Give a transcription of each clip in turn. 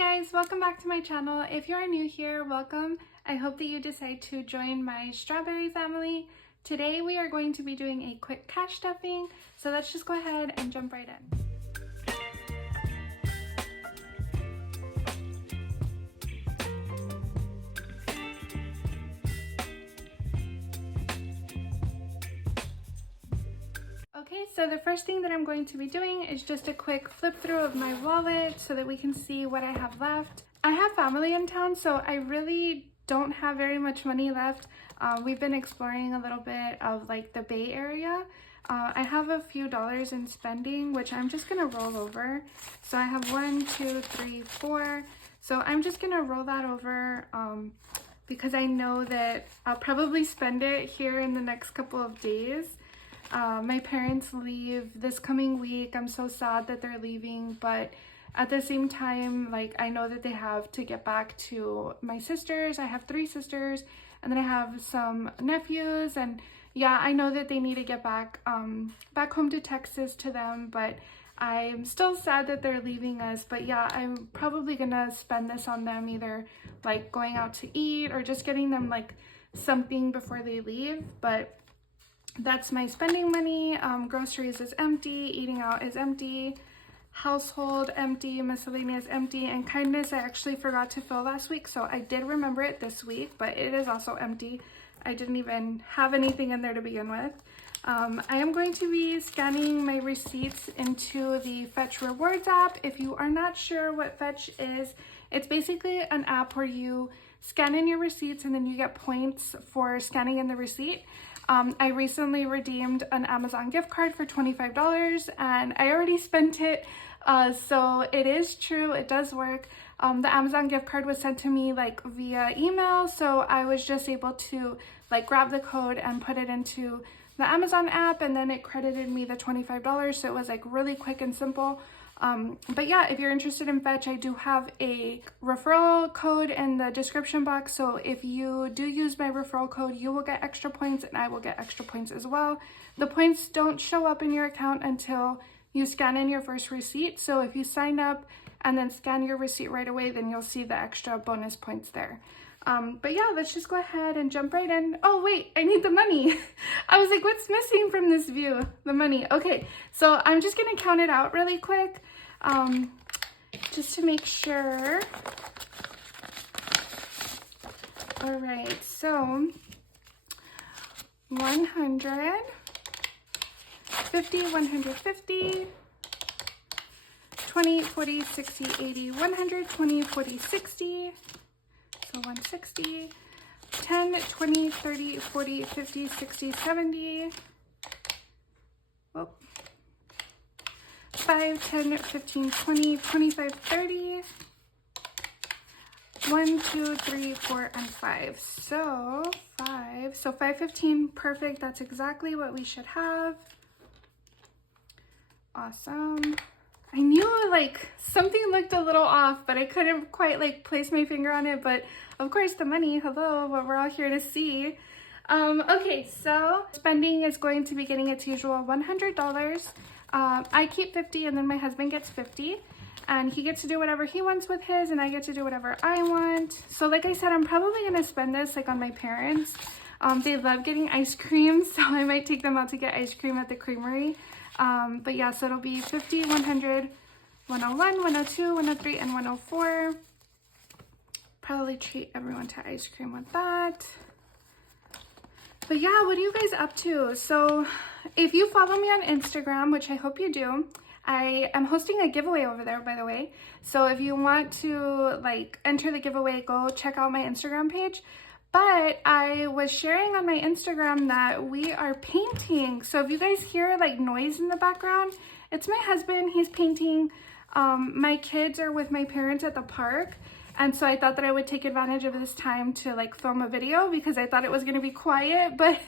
guys, welcome back to my channel. If you are new here, welcome. I hope that you decide to join my strawberry family. Today we are going to be doing a quick cash stuffing, so let's just go ahead and jump right in. Okay, so the first thing that I'm going to be doing is just a quick flip through of my wallet so that we can see what I have left. I have family in town, so I really don't have very much money left. We've been exploring a little bit of like the Bay Area. I have a few dollars in spending, which I'm just gonna roll over. So I have 1, 2, 3, 4. So I'm just gonna roll that over because I know that I'll probably spend it here in the next couple of days. My parents leave this coming week. I'm so sad that they're leaving, but at the same time, like, I know that they have to get back to my sisters. I have 3 sisters, and then I have some nephews, and yeah, I know that they need to get back back home to Texas to them, but I'm still sad that they're leaving us. But yeah, I'm probably gonna spend this on them, either like going out to eat or just getting them like something before they leave. But that's my spending money. Groceries is empty, eating out is empty, household empty, miscellaneous empty, and kindness I actually forgot to fill last week, so I did remember it this week, but it is also empty. I didn't even have anything in there to begin with. I am going to be scanning my receipts into the Fetch Rewards app. If you are not sure what Fetch is, it's basically an app where you scan in your receipts and then you get points for scanning in the receipt. I recently redeemed an Amazon gift card for $25 and I already spent it. So it is true, it does work. The Amazon gift card was sent to me like via email, so I was just able to like grab the code and put it into the Amazon app, and then it credited me the $25, so it was like really quick and simple. But yeah, if you're interested in Fetch, I do have a referral code in the description box, so if you do use my referral code, you will get extra points and I will get extra points as well. The points don't show up in your account until you scan in your first receipt, so if you sign up and then scan your receipt right away, then you'll see the extra bonus points there. But yeah, let's just go ahead and jump right in. Oh wait, I need the money. I was like, what's missing from this view? The money. Okay, so I'm just gonna count it out really quick, just to make sure. All right, so 100, 50, 150, 20, 40, 60, 80, 100, 20, 40, 60, so 160, 10, 20, 30, 40, 50, 60, 70, oh, 5, 10, 15, 20, 25, 30, 1, 2, 3, 4, and 5. So 5, so 515, perfect. That's exactly what we should have. Awesome. I knew like something looked a little off, but I couldn't quite like place my finger on it. But of course the money, hello, what we're all here to see. Okay, so spending is going to be getting its usual $100. I keep 50 and then my husband gets 50. And he gets to do whatever he wants with his and I get to do whatever I want. So like I said, I'm probably gonna spend this like on my parents. They love getting ice cream, so I might take them out to get ice cream at the creamery. But yeah, so it'll be 50, 100, 101, 102, 103, and 104. Probably treat everyone to ice cream with that. But yeah, what are you guys up to? So if you follow me on Instagram, which I hope you do, I am hosting a giveaway over there, by the way. So if you want to like enter the giveaway, go check out my Instagram page. But I was sharing on my Instagram that we are painting. So if you guys hear like noise in the background, it's my husband, he's painting. My kids are with my parents at the park. And so I thought that I would take advantage of this time to like film a video because I thought it was gonna be quiet, but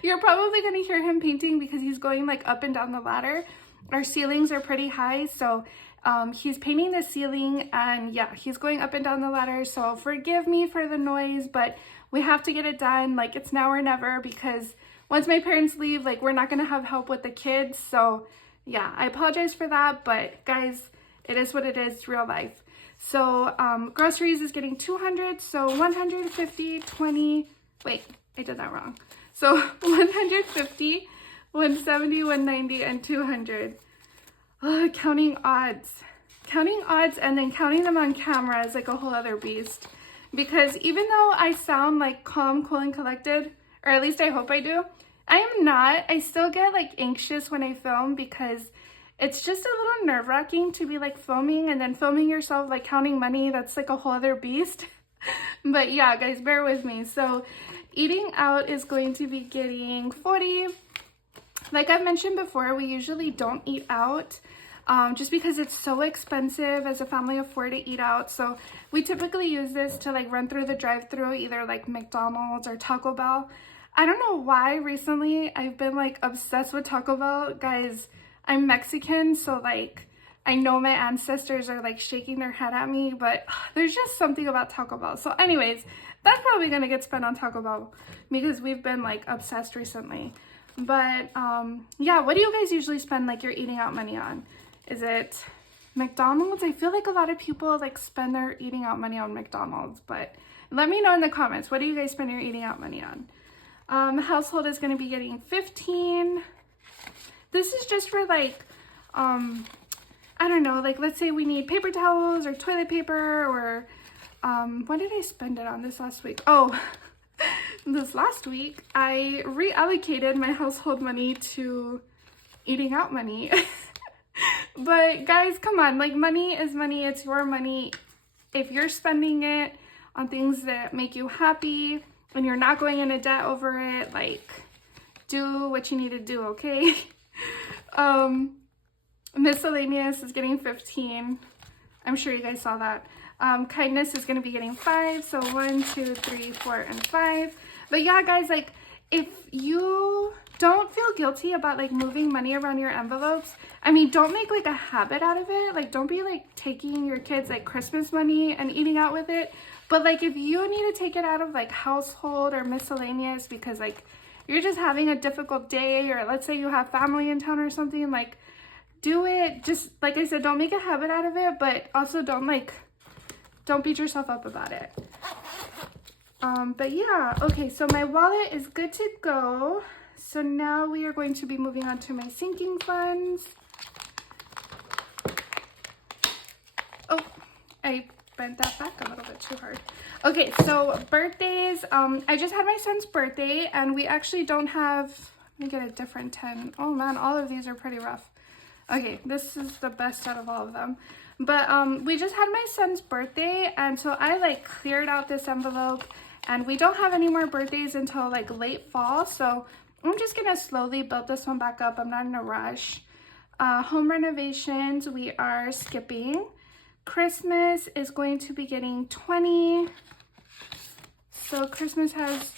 you're probably gonna hear him painting because he's going like up and down the ladder. Our ceilings are pretty high, so he's painting the ceiling and yeah, he's going up and down the ladder. So forgive me for the noise, but we have to get it done. Like, it's now or never, because once my parents leave, like, we're not gonna have help with the kids. So yeah, I apologize for that, but guys, it is what it is, real life. So groceries is getting 200, so 150, 20, wait, I did that wrong. So 150, 170, 190, and 200. Counting odds. Counting odds and then counting them on camera is like a whole other beast. Because even though I sound like calm, cool, and collected, or at least I hope I do, I am not. I still get like anxious when I film because it's just a little nerve-wracking to be like filming and then filming yourself like counting money. That's like a whole other beast. But yeah, guys, bear with me. So eating out is going to be getting 40. Like I've mentioned before, we usually don't eat out just because it's so expensive as a family of 4 to eat out. So we typically use this to like run through the drive-thru, either like McDonald's or Taco Bell. I don't know why recently I've been like obsessed with Taco Bell. Guys, I'm Mexican, so like I know my ancestors are like shaking their head at me, but there's just something about Taco Bell. So anyways, that's probably gonna get spent on Taco Bell because we've been like obsessed recently. But yeah, what do you guys usually spend like your eating out money on? Is it McDonald's? I feel like a lot of people like spend their eating out money on McDonald's, but let me know in the comments, what do you guys spend your eating out money on? Household is going to be getting 15. This is just for like, I don't know, like let's say we need paper towels or toilet paper or, what did I spend it on this last week? Oh, this last week I reallocated my household money to eating out money. But guys, come on, like money is money, it's your money. If you're spending it on things that make you happy, and you're not going into debt over it, like do what you need to do, okay? Miscellaneous is getting 15. I'm sure you guys saw that. Kindness is going to be getting 5. So 1, 2, 3, 4, and 5. But yeah, guys, like if you don't feel guilty about like moving money around your envelopes, I mean, don't make like a habit out of it. Like don't be like taking your kids like Christmas money and eating out with it. But like if you need to take it out of like household or miscellaneous because like you're just having a difficult day, or let's say you have family in town or something, like do it. Just like I said, don't make a habit out of it, but also don't beat yourself up about it. But yeah, okay, so my wallet is good to go. So now we are going to be moving on to my sinking funds. Oh, I bent that back a little bit too hard. Okay, so birthdays. I just had my son's birthday and we actually don't have, let me get a different 10. Oh man, all of these are pretty rough. Okay, this is the best out of all of them. But we just had my son's birthday and so I like cleared out this envelope and we don't have any more birthdays until like late fall. So I'm just gonna slowly build this one back up. I'm not in a rush. Home renovations, we are skipping. Christmas is going to be getting 20. So Christmas has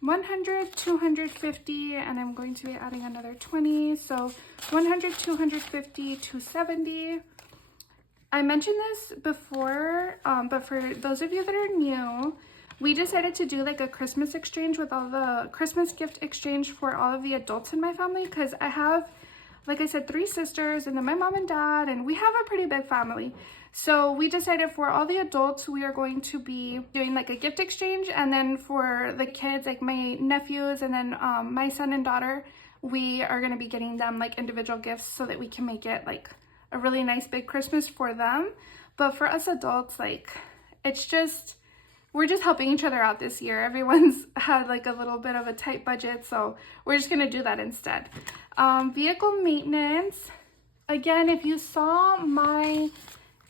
100, 250, and I'm going to be adding another 20. So 100, 250, 270. I mentioned this before, but for those of you that are new, we decided to do like a Christmas exchange with all the Christmas gift exchange for all of the adults in my family because I have, like I said, 3 sisters and then my mom and dad, and we have a pretty big family. So we decided for all the adults, we are going to be doing like a gift exchange. And then for the kids, like my nephews and then my son and daughter, we are going to be getting them like individual gifts so that we can make it like a really nice big Christmas for them. But for us adults, like it's just, we're just helping each other out this year. Everyone's had like a little bit of a tight budget, so we're just going to do that instead. Vehicle maintenance. Again, if you saw my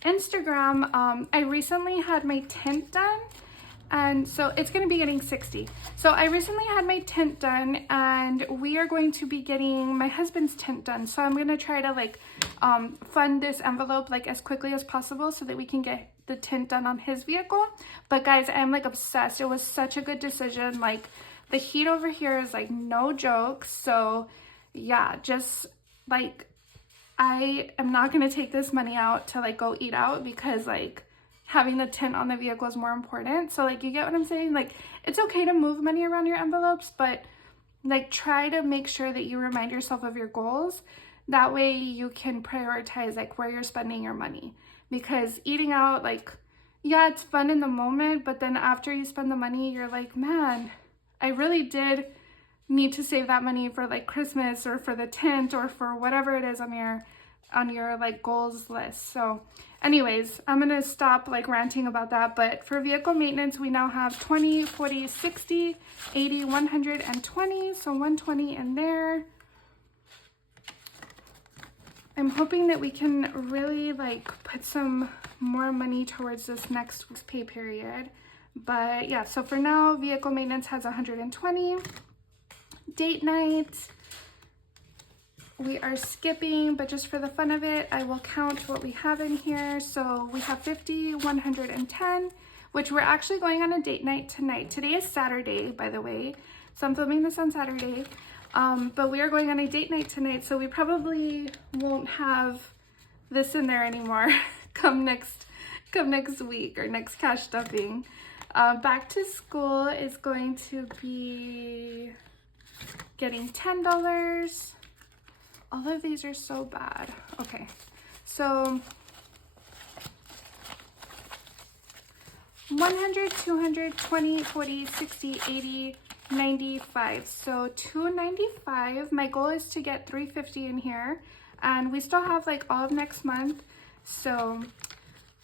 Instagram, I recently had my tint done and so it's going to be getting 60. So I recently had my tint done and we are going to be getting my husband's tint done. So I'm going to try to like fund this envelope like as quickly as possible so that we can get the tint done on his vehicle. But guys, I'm like obsessed. It was such a good decision. Like the heat over here is like no joke. So yeah, just like I am not going to take this money out to like go eat out because like having the tint on the vehicle is more important. So like, you get what I'm saying? Like it's okay to move money around your envelopes, but like try to make sure that you remind yourself of your goals. That way you can prioritize like where you're spending your money. because eating out, like, yeah, it's fun in the moment, but then after you spend the money, you're like, man, I really did need to save that money for like Christmas or for the tent or for whatever it is on your like goals list. So anyways, I'm gonna stop like ranting about that. But for vehicle maintenance, we now have 20, 40, 60, 80, 120, so 120 in there. I'm hoping that we can really like put some more money towards this next pay period. But yeah, so for now, vehicle maintenance has 120. Date night, we are skipping, but just for the fun of it, I will count what we have in here. So we have 50, 110, which we're actually going on a date night tonight. Today is Saturday, by the way, so I'm filming this on Saturday. But we are going on a date night tonight, so we probably won't have this in there anymore come next week or next cash stuffing. Back to school is going to be getting $10. All of these are so bad. Okay, so 100, 200, 20, 40, 60, 80, 95. So 295. My goal is to get 350 in here, and we still have like all of next month, so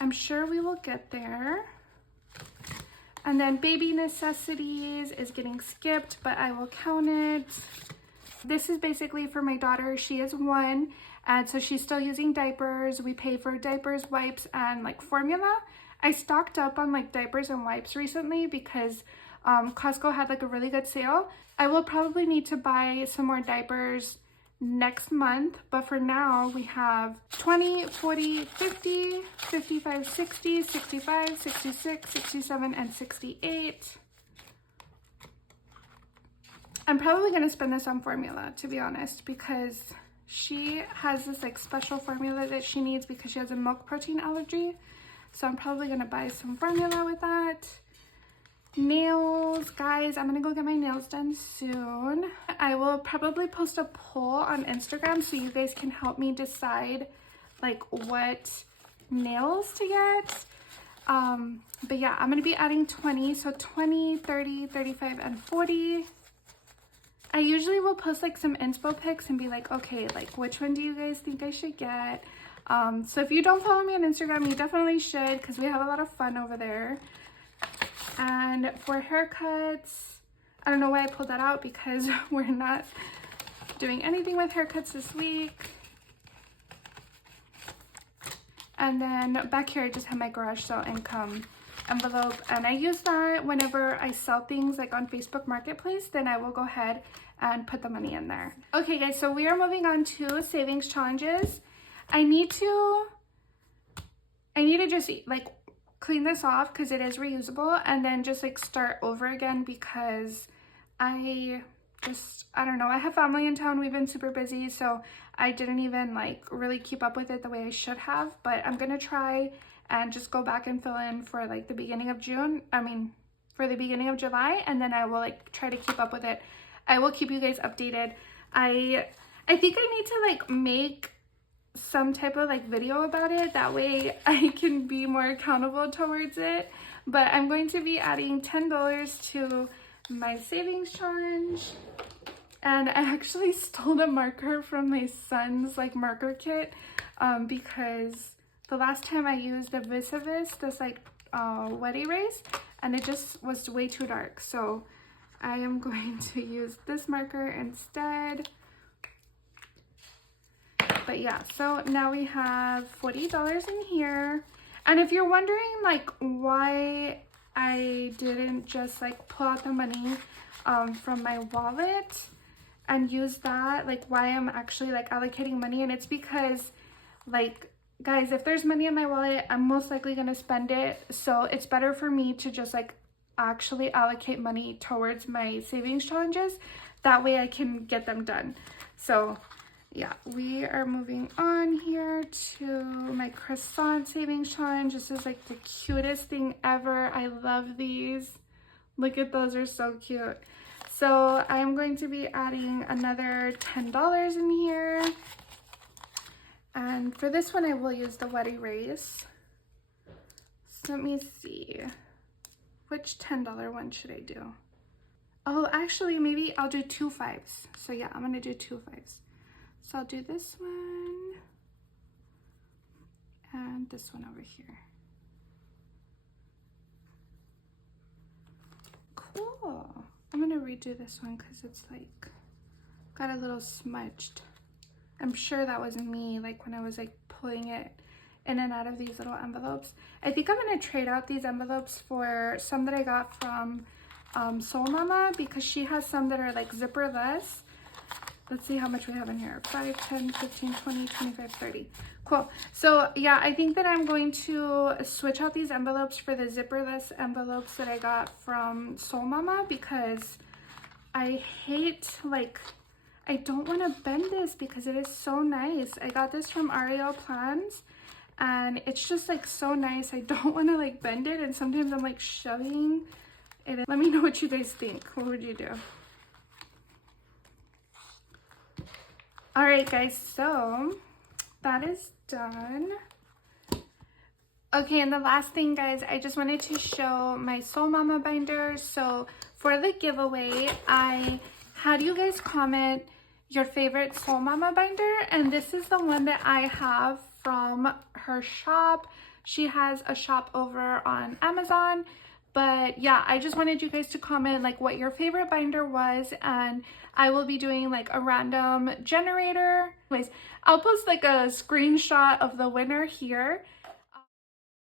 I'm sure we will get there. And then baby necessities is getting skipped, but I will count it. This is basically for my daughter. She is 1, and so she's still using diapers. We pay for diapers, wipes, and like formula. I stocked up on like diapers and wipes recently because Costco had like a really good sale. I will probably need to buy some more diapers next month, but for now we have 20, 40, 50, 55, 60, 65, 66, 67, and 68. I'm probably going to spend this on formula, to be honest, because she has this like special formula that she needs because she has a milk protein allergy. So I'm probably going to buy some formula with that. Nails, guys, I'm going to go get my nails done soon. I will probably post a poll on Instagram so you guys can help me decide like what nails to get. But yeah, I'm going to be adding 20. So 20, 30, 35, and 40. I usually will post like some inspo pics and be like, okay, like which one do you guys think I should get? So if you don't follow me on Instagram, you definitely should because we have a lot of fun over there. And for haircuts, I don't know why I pulled that out because we're not doing anything with haircuts this week. And then back here, I just have my garage sale income envelope, and I use that whenever I sell things like on Facebook Marketplace. Then I will go ahead and put the money in there. Okay guys, so we are moving on to savings challenges. I need to just like clean this off because it is reusable, and then just like start over again because I don't know, I have family in town. We've been super busy, so I didn't even like really keep up with it the way I should have, but I'm gonna try and just go back and fill in for like the beginning of for the beginning of July, and then I will like try to keep up with it. I will keep you guys updated. I think I need to like make some type of like video about it, that way I can be more accountable towards it. But I'm going to be adding $10 to my savings challenge, and I actually stole a marker from my son's like marker kit because the last time I used a Visavis, this like wet erase, and it just was way too dark, so I am going to use this marker instead. But yeah, so now we have $40 in here. And if you're wondering like why I didn't just like pull out the money from my wallet and use that, like why I'm actually like allocating money, and it's because like, guys, if there's money in my wallet, I'm most likely gonna spend it. So it's better for me to just like actually allocate money towards my savings challenges. That way I can get them done. So yeah, we are moving on here to my croissant savings challenge. This is like the cutest thing ever. I love these. Look at those, they're so cute. So I'm going to be adding another $10 in here. And for this one, I will use the wet erase. Let me see. Which $10 one should I do? Oh, actually, maybe I'll do 2 5s. So yeah, I'm gonna do 2 5s. So I'll do this one and this one over here. Cool. I'm gonna redo this one because it's like got a little smudged. I'm sure that was me, like when I was like pulling it in and out of these little envelopes. I think I'm gonna trade out these envelopes for some that I got from Soul Mama, because she has some that are like zipperless. Let's see how much we have in here. 5, 10, 15, 20, 25, 30. Cool. So yeah, I think that I'm going to switch out these envelopes for the zipperless envelopes that I got from Soul Mama, because I hate, like, I don't want to bend this because it is so nice. I got this from Ariel Plans and it's just like so nice. I don't want to like bend it, and sometimes I'm like shoving it in. Let me know what you guys think. What would you do? All right, guys, so that is done. Okay, and the last thing, guys, I just wanted to show my Soul Mama binder. So for the giveaway, I had you guys comment your favorite Soul Mama binder, and this is the one that I have from her shop. She has a shop over on Amazon. But yeah, I just wanted you guys to comment like what your favorite binder was, and I will be doing like a random generator. Anyways, I'll post like a screenshot of the winner here.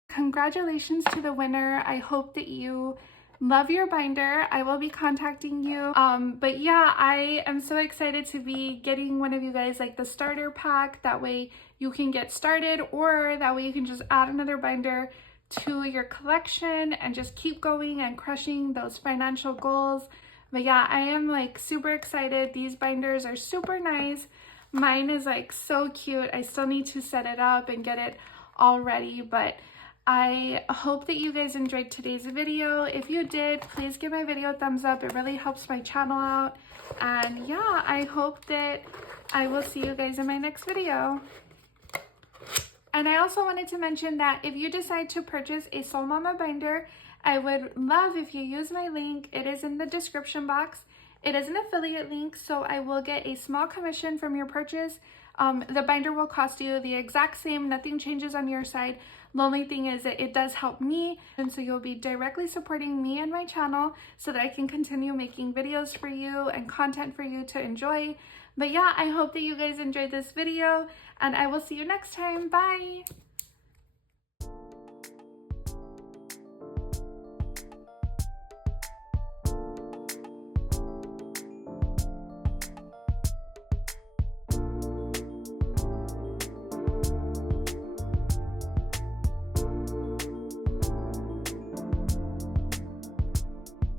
Congratulations to the winner. I hope that you love your binder. I will be contacting you. But yeah, I am so excited to be getting one of you guys like the starter pack. That way you can get started, or that way you can just add another binder to your collection and just keep going and crushing those financial goals. But yeah, I am like super excited. These binders are super nice. Mine is like so cute. I still need to set it up and get it all ready, but I hope that you guys enjoyed today's video. If you did, please give my video a thumbs up. It really helps my channel out. And yeah, I hope that I will see you guys in my next video. And I also wanted to mention that if you decide to purchase a Soul Mama binder, I would love if you use my link. It is in the description box. It is an affiliate link, so I will get a small commission from your purchase. The binder will cost you the exact same. Nothing changes on your side. The only thing is that it does help me, and so you'll be directly supporting me and my channel so that I can continue making videos for you and content for you to enjoy. But yeah, I hope that you guys enjoyed this video, and I will see you next time. Bye!